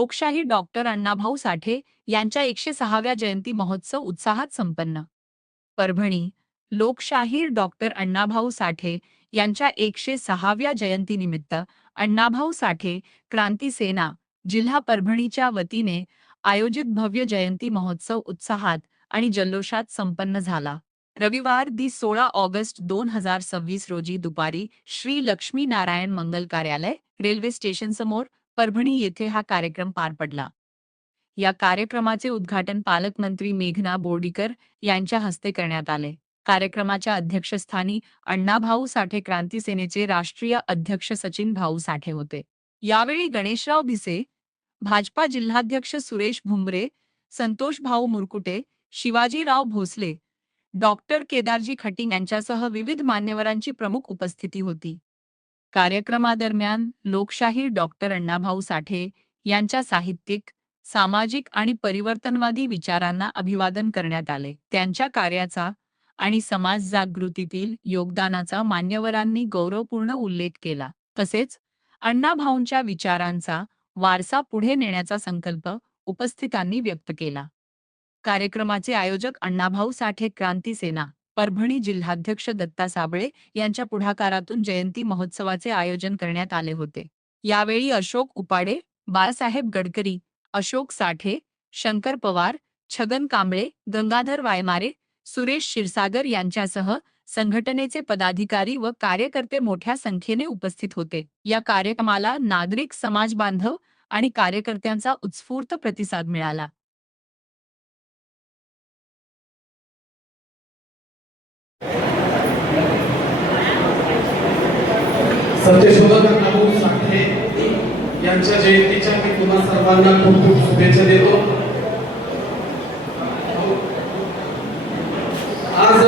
लोकशाहीर डॉक्टर अण्णाभाऊ साठे यांच्या 106व्या जयंती महोत्सव उत्साहात संपन्न. परभणी लोकशाहीर डॉक्टर अण्णाभाऊ साठे यांच्या 106व्या जयंतीनिमित्त अण्णाभाऊ साठे क्रांती सेना जिल्हा परभणीच्या वतीने आयोजित भव्य जयंती महोत्सव उत्साहात आणि जल्लोषात संपन्न झाला. रविवार दि 16 ऑगस्ट 2026 रोजी दुपारी श्री लक्ष्मी नारायण मंगल कार्यालय रेल्वे स्टेशन समोर परभणी येथे हा कार्यक्रम पार पडला. या कार्यक्रमाचे उद्घाटन पालकमंत्री मेघना बोर्डीकर यांच्या हस्ते करण्यात आले. कार्यक्रमाच्या अध्यक्षस्थानी अण्णाभाऊ साठे क्रांती सेनेचे राष्ट्रीय अध्यक्ष सचिन भाऊ साठे होते. यावेळी गणेशराव भिसे, भाजपा जिल्हाध्यक्ष सुरेश भुमरे, संतोष भाऊ मुरकुटे, शिवाजीराव भोसले, डॉक्टर केदारजी खटिंग यांच्यासह विविध मान्यवरांची प्रमुख उपस्थिती होती. कार्यक्रमादरम्यान लोकशाहीर डॉक्टर अण्णाभाऊ साठे यांच्या साहित्यिक, सामाजिक आणि परिवर्तनवादी विचारांना अभिवादन करण्यात आले. त्यांच्या कार्याचा आणि समाज जागृतीतील योगदानाचा मान्यवरांनी गौरवपूर्ण उल्लेख केला. तसेच अण्णाभाऊंच्या विचारांचा वारसा पुढे नेण्याचा संकल्प उपस्थितांनी व्यक्त केला. कार्यक्रमाचे आयोजक अण्णाभाऊ साठे क्रांती सेना परभणी जिल्हाध्यक्ष दत्ता साबळे यांच्या पुढाकारातून जयंती महोत्सवाचे आयोजन करण्यात आले होते. यावेळी अशोक उपाडे, बाळासाहेब गडकरी, अशोक साठे, शंकर पवार, छगन कांबळे, गंगाधर वायमारे, सुरेश क्षीरसागर यांच्यासह संघटनेचे पदाधिकारी व कार्यकर्ते मोठ्या संख्येने उपस्थित होते. या कार्यक्रमाला नागरिक, समाज बांधव आणि कार्यकर्त्यांचा उत्स्फूर्त प्रतिसाद मिळाला. सत्यशोधक अण्णाभाऊ साठे यांच्या जयंतीच्या मी पुन्हा सर्वांना खूप खूप शुभेच्छा देतो. आज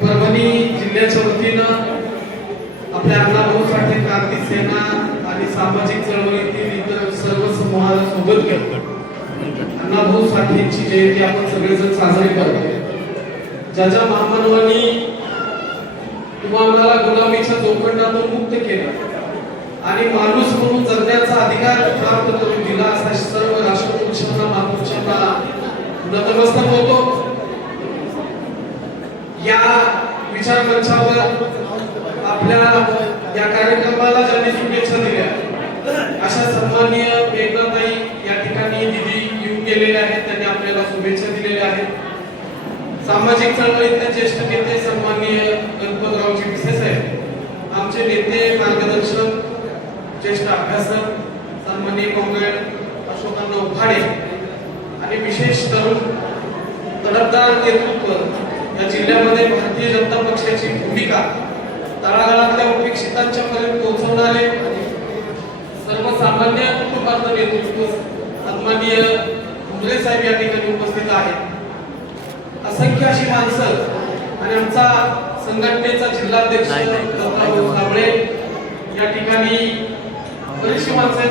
परभणी जिल्ह्याच्या वतीनं आपल्या अण्णाभाऊ साठे क्रांती सेना आणि सामाजिक चळवळीतील इतर सर्व समूहाला सोबत घेऊन अण्णाभाऊ साठेंची जयंती आपण सगळेजण साजरी करतो. ज्या महामानवांनी तुम्हाला गुलामीच्या जोखंडातून मुक्त केलं आणि माणूस म्हणून जगण्याचा अधिकार प्राप्त करून दिला असा सर्व राष्ट्रपुरुषांना, महापुरुषांना नतमस्तक होतो. या विचार मंचावर आपल्या या कार्यक्रमाला ज्यांनी शुभेच्छा दिल्या अशा सन्माननीय मेघनाताई या ठिकाणी दिदी येऊन गेलेल्या आहेत, त्यांनी आपल्याला शुभेच्छा दिलेल्या आहेत. सामाजिक चळवळीतले ज्येष्ठ नेते सन्माननीय गणपतरावजी भिसे साहेब, आमचे नेते, मार्गदर्शक, ज्येष्ठ अभ्यासक सन्माननीय काँग्रेस अशोकांना उभाडे आणि विशेष तरुण तडफदार नेतृत्व या जिल्ह्यामध्ये भारतीय जनता पक्षाची भूमिका तळागाळातल्या उपेक्षितांच्या पर्यंत पोहोचवणारे सर्वसामान्य कुटुंबातलं नेतृत्व सन्माननीय भुमरे साहेब या ठिकाणी उपस्थित आहेत. असंख्य अशी माणसं आणि आमचा संघटनेचा जिल्हाध्यक्ष दत्ताभाऊ साबळे या ठिकाणी बरीचशी माणसं आहेत.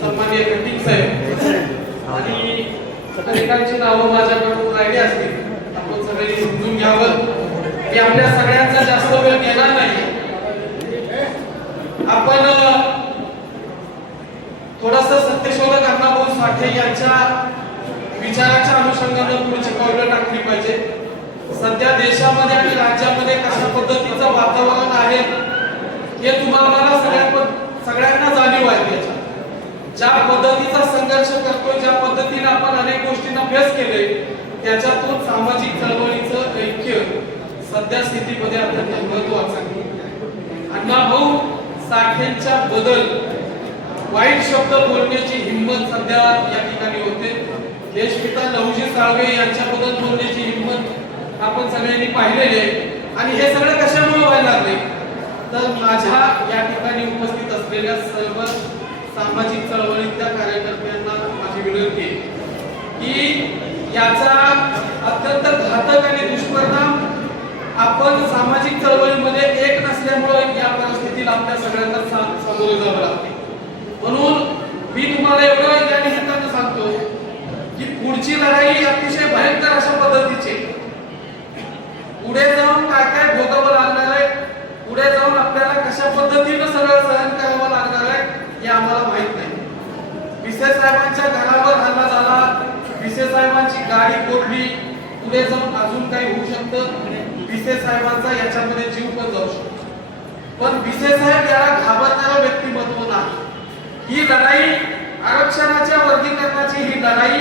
सन्माननीय खटिंग साहेब आणि अनेकांची नावं माझ्याकडून राहिली असतील, आपण सगळ्यांनी समजून घ्यावं. मी आपल्या सगळ्यांचा जास्त वेळ घेणार नाही. आपण थोडासा सत्यशोधक अण्णाभाऊ साठे यांच्या विचाराच्या अनुषंगाने पुढची पावलं टाकली पाहिजे. सध्या देशामध्ये आणि राज्यामध्ये कशा पद्धतीचं वातावरण आहे हे तुम्हाला सगळ्यांना जाणीव आहे. ज्या पद्धतीचा संघर्ष करतोय, ज्या पद्धतीने आपण अनेक गोष्टींना फेस केले, त्याच्यातून सामाजिक चळवळीचं ऐक्य सध्या स्थितीमध्ये अत्यंत महत्त्वाचं आहे. अण्णाभाऊ साठेंच्या बदल वाईट शब्द बोलण्याची हिंमत सध्या या ठिकाणी होते. देशपिता लहुजी साळवे यांच्याबद्दल बोलण्याची हिंमत आपण सगळ्यांनी पाहिलेली आहे. आणि हे सगळं कशामुळे व्हायला लागले तर माझ्या या ठिकाणी उपस्थित असलेल्या सर्व सामाजिक चळवळीतल्या कार्यकर्त्यांना माझी विनंती आहे की याचा अत्यंत घातक आणि दुष्परिणाम आपण सामाजिक चळवळीमध्ये एक नसल्यामुळे या परिस्थितीला आपल्या सगळ्यांना सामोरे जावं लागते. म्हणून मी तुम्हाला एवढं या निमित्तानं सांगतो की पुढची लढाई अतिशय भयंकर अशा पद्धतीची, पुढे जाऊन काय काय भोगावं लागणार आहे, पुढे जाऊन आपल्याला कशा पद्धतीने सरळ भिसे साहेबांची गाडी फोडली, पुढे जाऊन अजून काही होऊ शकतं, भिसे साहेबांचा याच्यामध्ये जीव पण जाऊ शकतो. पण भिसे साहेब याला घाबरणारं व्यक्तिमत्व नाही. ही लढाई आरक्षणाच्या वर्गीकरणाची ही लढाई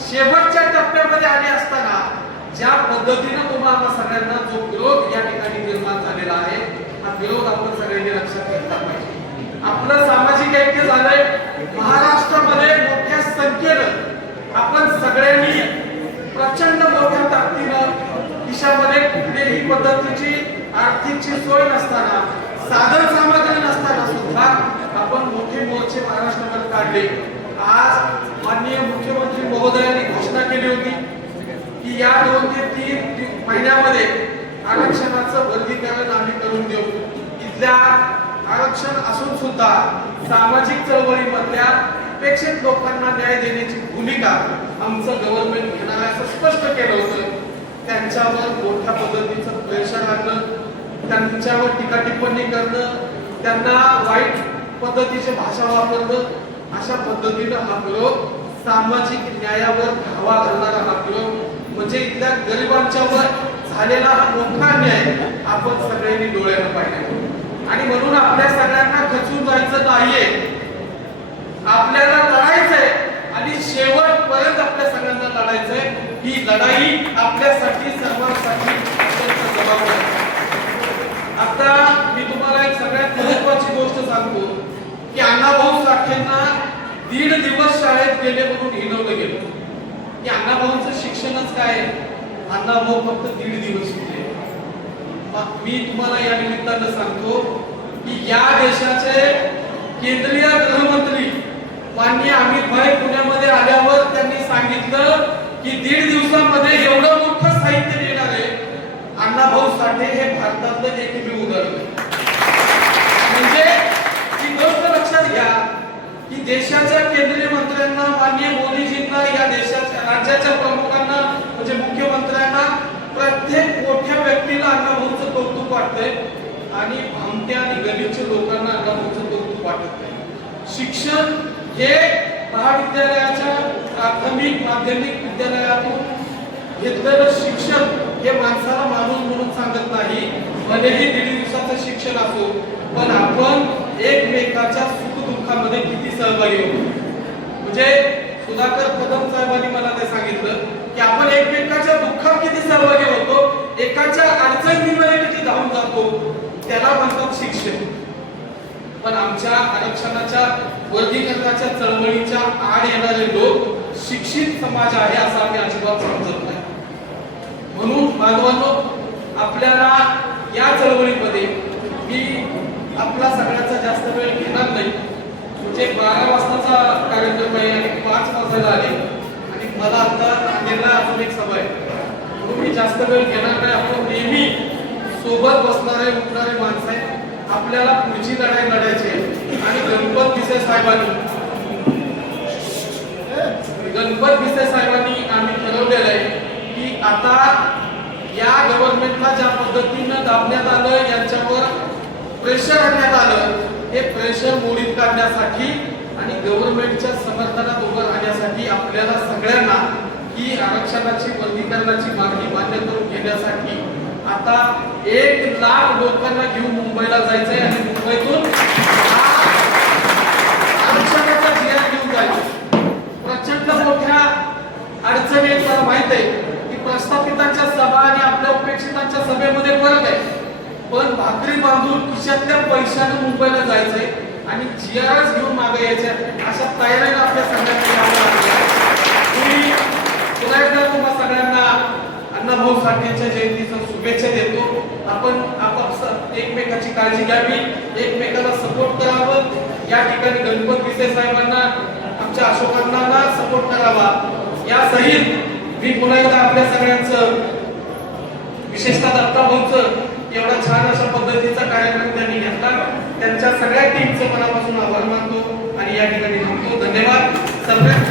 शेवटच्या टप्प्यामध्ये आली असताना ज्या पद्धतीने तुम्हाला सगळ्यांना जो विरोध या ठिकाणी निर्माण झालेला आहे, हा विरोध आपण सगळ्यांनी लक्षात घेतला पाहिजे. आपलं सामाजिक ऐक्य झालंय. महाराष्ट्रामध्ये मोठ्या संख्येनं आपण सगळ्यांनी प्रचंड मोठ्या ताकदीनं खिशामध्ये कुठल्याही पद्धतीची आर्थिकची सोय नसताना, साधन सामग्री नसताना सुद्धा आपण मोठे मोर्चे महाराष्ट्रामध्ये काढले. आज माननीय मुख्यमंत्री महोदयांनी घोषणा केली होती की या 2 ते 3 महिन्यामध्ये आरक्षणाचं वर्गीकरण आम्ही करून देऊ. इथल्या आरक्षण असून सुद्धा सामाजिक चळवळीमधल्या अपेक्षित लोकांना न्याय देण्याची भूमिका आमचं गव्हर्नमेंट घेणार आहे असं स्पष्ट केलं होतं. त्यांच्यावर मोठ्या पद्धतीचं प्रेशर आणणं, त्यांच्यावर टीका टिप्पणी करणं, त्यांना वाईट पद्धतीची भाषा वापरणं, अशा पद्धतीनं हा विरोध सामाजिक न्यायावर धावा घालणारा हा विरोध म्हणजे इथल्या गरिबांच्यावर झालेला हा मोठा अन्याय आपण सगळ्यांनी डोळ्यानं पाहिला. आणि म्हणून आपल्या सगळ्यांना खचून जायचं नाहीये, आपल्याला लढायचंय आणि शेवटपर्यंत आपल्या सगळ्यांना लढायचंय. ही लढाई आपल्यासाठी सर्वांसाठी जबाबदार आहे. आता मी तुम्हाला एक सगळ्यात महत्त्वाची गोष्ट सांगतो की अण्णाभाऊ साठेंना 1.5 दिवस शाळेत गेले म्हणून हिणवलं गेलं की अण्णाभाऊंचं शिक्षणच काय आहे. अण्णाभाऊ फक्त 1.5 दिवस शिकले. मी तुम्हाला या निमित्तानं सांगतो की या देशाचे केंद्रीय गृहमंत्री माननीय अमित भाई पुण्यामध्ये आल्यावर त्यांनी सांगितलं की 1.5 दिवसामध्ये एवढं मोठं साहित्य देणारे अण्णाभाऊ साठे हे भारतातलं एकमेव उदाहरण आहे. म्हणजे ही गोष्ट लक्षात घ्या की देशाच्या केंद्रीय मंत्र्यांना, माननीय मोदीजींना, या देशाच्या राज्याच्या प्रमुखांना म्हणजे मुख्यमंत्र्यांना, प्रत्येक मोठ्या व्यक्तीला अण्णाभाऊंचं कौतुक वाटतंय आणि भामट्या आणि गलिच्छ लोकांना अण्णाभाऊंचं कौतुक वाटत नाही. शिक्षण हे महाविद्यालयाच्या प्राथमिक माध्यमिक विद्यालयातून घेतलेलं शिक्षण हे माणसाला माणूस म्हणून सांगत नाही. भलेही 1.5 दिवसाचं शिक्षण असो, पण आपण एकमेकाच्या सुखदुःखामध्ये किती सहभागी होतो. म्हणजे सुधाकर कदम साहेबांनी मला ते सांगितलं की आपण एकमेकाच्या दुःखात किती सहभागी होतो, एकाच्या अडचणीमध्ये किती धावून जातो, त्याला म्हणतात शिक्षण. पण आमच्या आरक्षणाच्या वर्गीकरणाच्या चळवळीच्या आड येणारे लोक शिक्षित समाज आहे असं आम्ही अजिबात समजत नाही. म्हणून बांधवांनो, आपल्याला या चळवळीमध्ये मी आपला सगळ्याचा जास्त वेळ घेणार नाही. म्हणजे 12 वाजताचा कार्यक्रम आहे आणि 5 वाजायला आले आणि मला आता नांदेडला अजून एक सभा आहे, म्हणून मी जास्त वेळ घेणार नाही. आपण नेहमी सोबत बसणारे उठणारे माणसं आहे. आपल्याला पुढची लढाई लढायची आहे आणि गणपत भिसे साहेबांनी आम्ही ठरवलेलं आहे की आता या गव्हर्नमेंटला ज्या पद्धतीनं दाबण्यात आलं, यांच्यावर प्रेशर आणण्यात आलं, हे प्रेशर मोडीत काढण्यासाठी आणि गव्हर्नमेंटच्या समर्थनात उभं राहण्यासाठी आपल्याला सगळ्यांना ही आरक्षणाची वर्गीकरणाची मागणी मान्य करून घेण्यासाठी आता 1 लाख लोकांना घेऊन मुंबईला जायचंय आणि मुंबईतून आरक्षणाचा जिया घेऊन जायचं. प्रचंड मोठ्या अडचणी आहेत. मला माहित आहे की प्रस्थापितांच्या सभा आणि आपल्या उपेक्षितांच्या सभेमध्ये फरक आहे, पण भाकरी बांधून खिशातल्या पैशाने मुंबईला जायचंय आणि जीआरएस घेऊन मागे यायचे अशा तयारीने आपल्या सगळ्यांना सगळ्यांना अण्णाभाऊ साठेंच्या जयंतीच्या शुभेच्छा देतो. आपण आपापसात एकमेकाची काळजी घ्यावी, एकमेकाला सपोर्ट करावं. या ठिकाणी गणपत भिसे साहेबांना, आमच्या अशोकांना सपोर्ट करावा. या सहित मी पुन्हा एकदा आपल्या सगळ्यांचं, विशेषतः दत्ताभाऊंचं एवढा छान अशा पद्धतीचा कार्यक्रम त्यांनी घेतला, त्यांच्या सगळ्या टीमचं मनापासून आभार मानतो आणि या ठिकाणी थांबतो. धन्यवाद. सगळ्यात